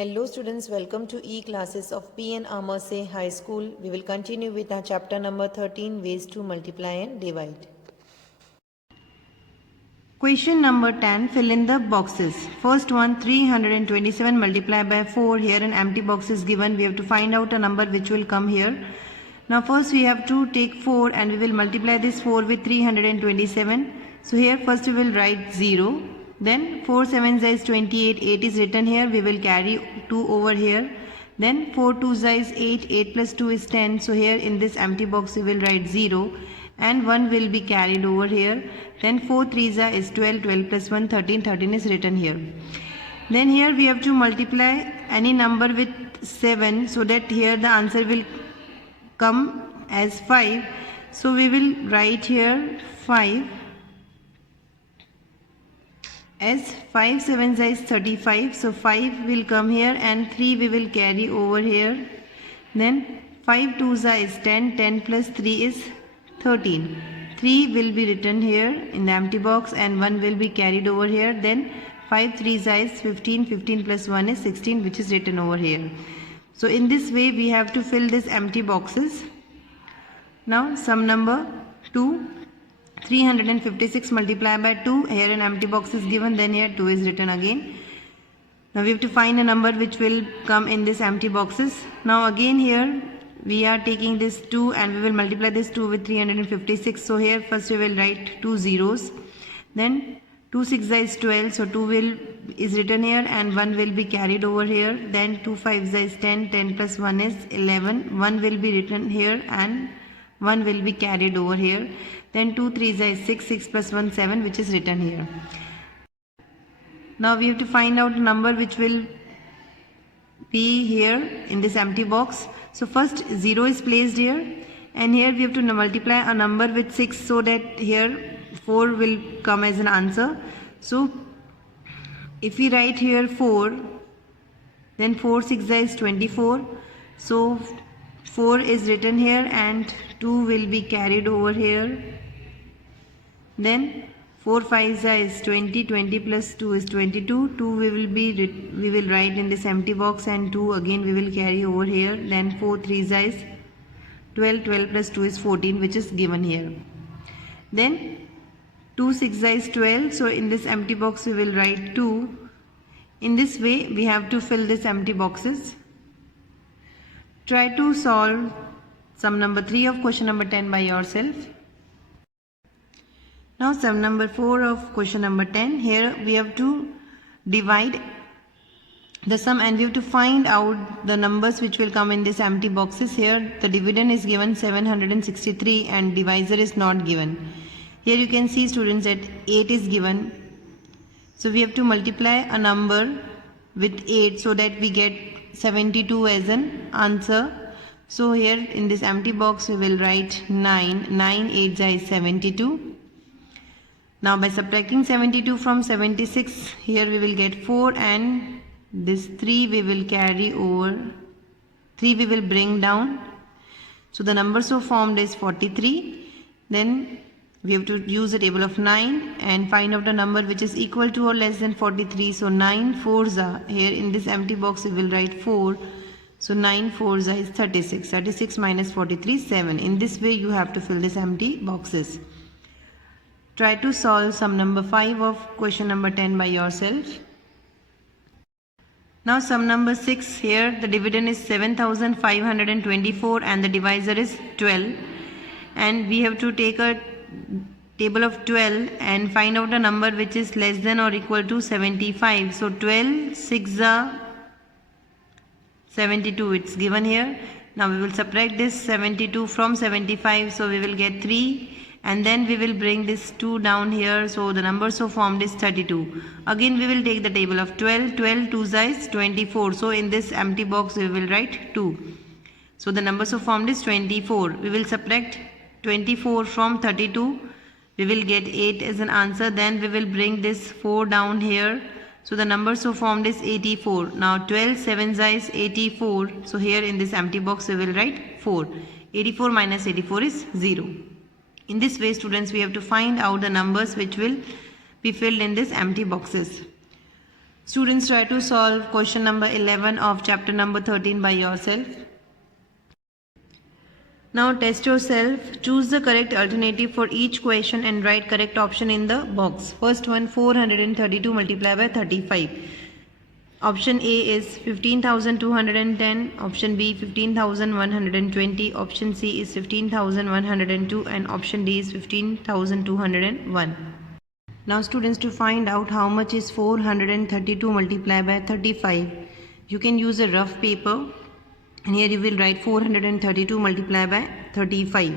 Hello students, welcome to e-classes of P.N. Amerse High School. We will continue with our chapter number 13, ways to multiply and divide. Question number 10, fill in the boxes. First one, 327 multiplied by 4. Here an empty box is given. We have to find out a number which will come here. Now first we have to take 4 and we will multiply this 4 with 327. So here first we will write 0. Then 4 7 is 28, 8 is written here, we will carry 2 over here. Then 4 2 is 8, 8 plus 2 is 10. So here in this empty box we will write 0 and 1 will be carried over here. Then 4 3 is 12, 12 plus 1 13, 13 is written here. Then here we have to multiply any number with 7 so that here the answer will come as 5. So we will write here 5. As 5 7 is 35, so 5 will come here and 3 we will carry over here. Then 5 2 is 10, 10 plus 3 is 13. 3 will be written here in the empty box and 1 will be carried over here. Then 5 3 is 15, 15 plus 1 is 16, which is written over here. So in this way we have to fill these empty boxes. Now sum number 2. 356 multiplied by 2. Here an empty box is given, then here 2 is written again. Now we have to find a number which will come in this empty boxes. Now again here we are taking this 2 and we will multiply this 2 with 356. So here first we will write 2 zeros. Then 2 6 is 12, so 2 is written here and 1 will be carried over here. Then 2 5 is 10, 10 plus 1 is 11. 1 will be written here and 1 will be carried over here. Then 2 3 is 6, 6 plus 1 7, which is written here. Now we have to find out a number which will be here in this empty box. So first 0 is placed here and here we have to multiply a number with 6 so that here 4 will come as an answer. So if we write here 4, then 4 6 is 24. So 4 is written here and 2 will be carried over here. Then 4 5 is 20, 20 plus 2 is 22. 2 we will write in this empty box and 2 again we will carry over here. Then 4 3 is 12, 12 plus 2 is 14, which is given here. Then 2 6 is 12, so in this empty box we will write 2. In this way we have to fill these empty boxes. Try to solve sum number 3 of question number 10 by yourself. Now sum number 4 of question number 10. Here we have to divide the sum and we have to find out the numbers which will come in these empty boxes. Here the dividend is given 763 and divisor is not given. Here you can see students that 8 is given. So we have to multiply a number with 8 so that we get 72 as an answer. So here in this empty box we will write 9. 9 8 is 72. Now by subtracting 72 from 76, here we will get 4 and this 3 we will carry over. 3 we will bring down. So the number so formed is 43. Then we have to use the table of 9 and find out a number which is equal to or less than 43. So 9 4s are here in this empty box we will write 4. So 9 4s is 36. 36 minus 43 is 7. In this way you have to fill these empty boxes. Try to solve sum number 5 of question number 10 by yourself. Now sum number 6. Here the dividend is 7524 and the divisor is 12. And we have to take a table of 12 and find out a number which is less than or equal to 75. So 12 6 are 72, it's given here. Now we will subtract this 72 from 75, so we will get 3 and then we will bring this 2 down here. So the number so formed is 32. Again we will take the table of 12. 12 2 is 24. So in this empty box we will write 2. So the number so formed is 24. We will subtract 24 from 32. We will get 8 as an answer. Then we will bring this 4 down here. So the number so formed is 84. Now 12 7 is 84. So here in this empty box we will write 4. 84 minus 84 is 0. In this way students we have to find out the numbers which will be filled in these empty boxes. Students, try to solve question number 11 of chapter number 13 by yourself. Now test yourself. Choose the correct alternative for each question and write correct option in the box. First one, 432 multiplied by 35. Option A is 15,210. Option B 15,120. Option C is 15,102 and option D is 15,201. Now students, to find out how much is 432 multiplied by 35, you can use a rough paper. And here you will write 432 multiplied by 35.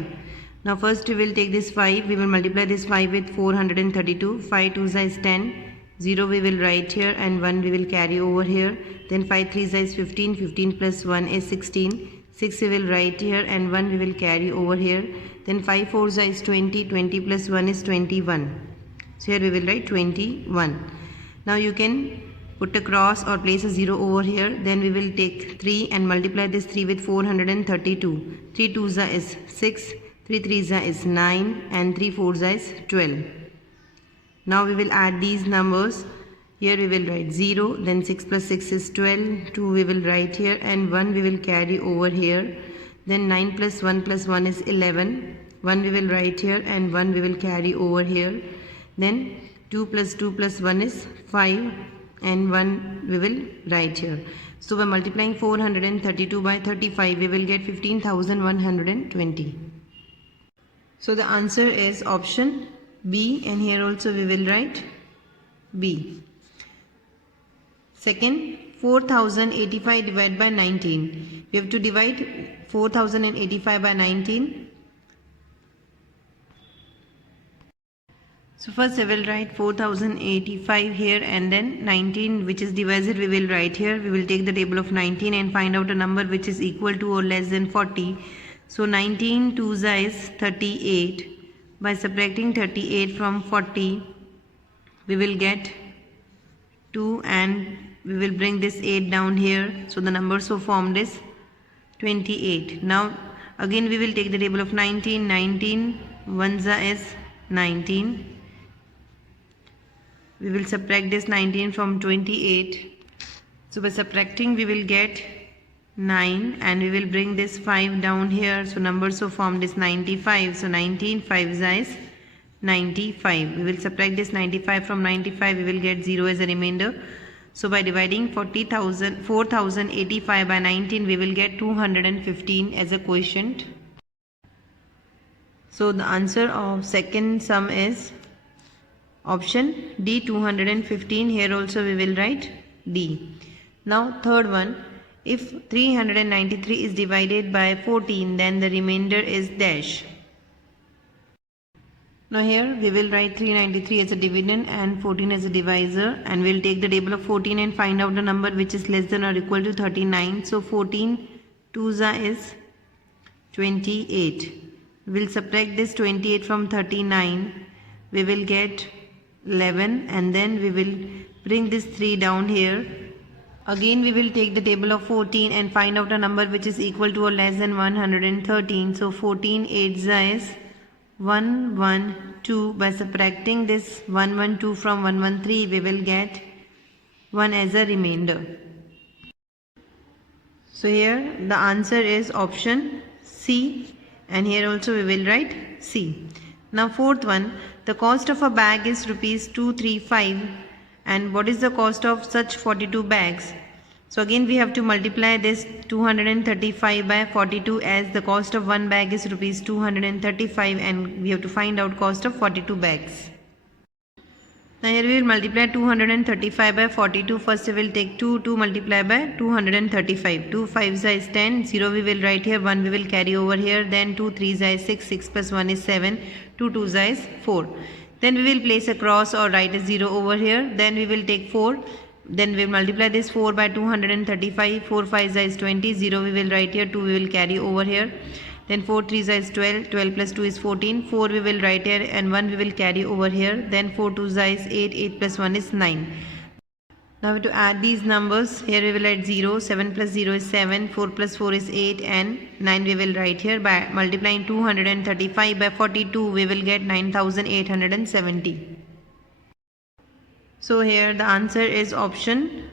Now first we will take this 5, we will multiply this 5 with 432. 5 2 is 10, 0 we will write here and 1 we will carry over here. Then 5 3 is 15, 15 plus 1 is 16, 6 we will write here and 1 we will carry over here. Then 5 4 is 20, 20 plus 1 is 21. So here we will write 21. Now you can put a cross or place a 0 over here. Then we will take 3 and multiply this 3 with 432. 3 2 is 6, 3 3 is 9 and 3 4 is 12. Now we will add these numbers. Here we will write 0, then 6 plus 6 is 12, 2 we will write here and 1 we will carry over here. Then 9 plus 1 is 11, 1 we will write here and 1 we will carry over here. Then 2 plus 1 is 5 and 1 we will write here. So by multiplying 432 by 35 we will get 15,120. So the answer is option B, and here also we will write B. Second, 4085 divided by 19. We have to divide 4085 by 19. So first I will write 4085 here and then 19 which is divised we will write here. We will take the table of 19 and find out a number which is equal to or less than 40. So 19 2 is 38. By subtracting 38 from 40 we will get 2 and we will bring this 8 down here. So the number so formed is 28. Now again we will take the table of 19. 19 1 is 19. We will subtract this 19 from 28. So by subtracting we will get 9 and we will bring this 5 down here. So number so formed is 95. So 19 5 is 95. We will subtract this 95 from 95. We will get 0 as a remainder. So by dividing 4085 by 19 we will get 215 as a quotient. So the answer of second sum is option D, 215. Here also we will write D. Now third one, if 393 is divided by 14 then the remainder is dash. Now here we will write 393 as a dividend and 14 as a divisor, and we will take the table of 14 and find out the number which is less than or equal to 39. So 14 2s is 28. We will subtract this 28 from 39. We will get 11 and then we will bring this 3 down here. Again we will take the table of 14 and find out a number which is equal to or less than 113. So 14 8 is 112. By subtracting this 112 from 113 we will get 1 as a remainder. So here the answer is option C, and here also we will write C. Now fourth one, the cost of a bag is rupees 235 and what is the cost of such 42 bags? So again we have to multiply this 235 by 42 as the cost of one bag is rupees 235 and we have to find out cost of 42 bags. Now here we will multiply 235 by 42. First we will take 2 multiplied by 235. 2 5 is 10. 0 we will write here. 1 we will carry over here. Then 2 3 is 6. 6 plus 1 is 7. 2 2 is 4. Then we will place a cross or write a 0 over here. Then we will take 4. Then we will multiply this 4 by 235. 4 5 is 20. 0 we will write here. 2 we will carry over here. Then 4 3 is 12. 12 plus 2 is 14. 4 we will write here and 1 we will carry over here. Then 4 2 is 8. 8 plus 1 is 9. Now we have to add these numbers. Here we will write 0. 7 plus 0 is 7. 4 plus 4 is 8 and 9 we will write here. By multiplying 235 by 42 we will get 9870. So here the answer is option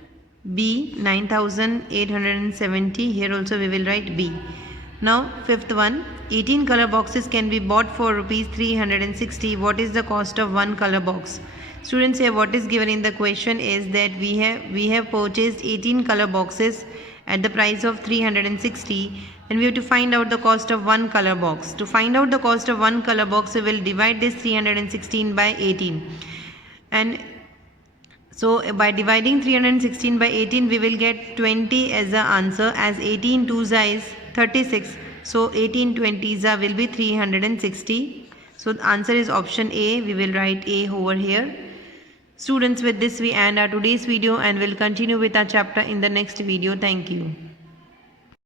B, 9870. Here also we will write B. Now fifth one, 18 color boxes can be bought for rupees 360. What is the cost of one color box? Students, here what is given in the question is that we have purchased 18 color boxes at the price of 360, and we have to find out the cost of one color box. To find out the cost of one color box, we will divide this 316 by 18, and so by dividing 316 by 18, we will get 20 as the answer, as 18 twos is 36. So 18 20s will be 360. So the answer is option A. We will write A over here. Students, with this we end our today's video and will continue with our chapter in the next video. Thank you.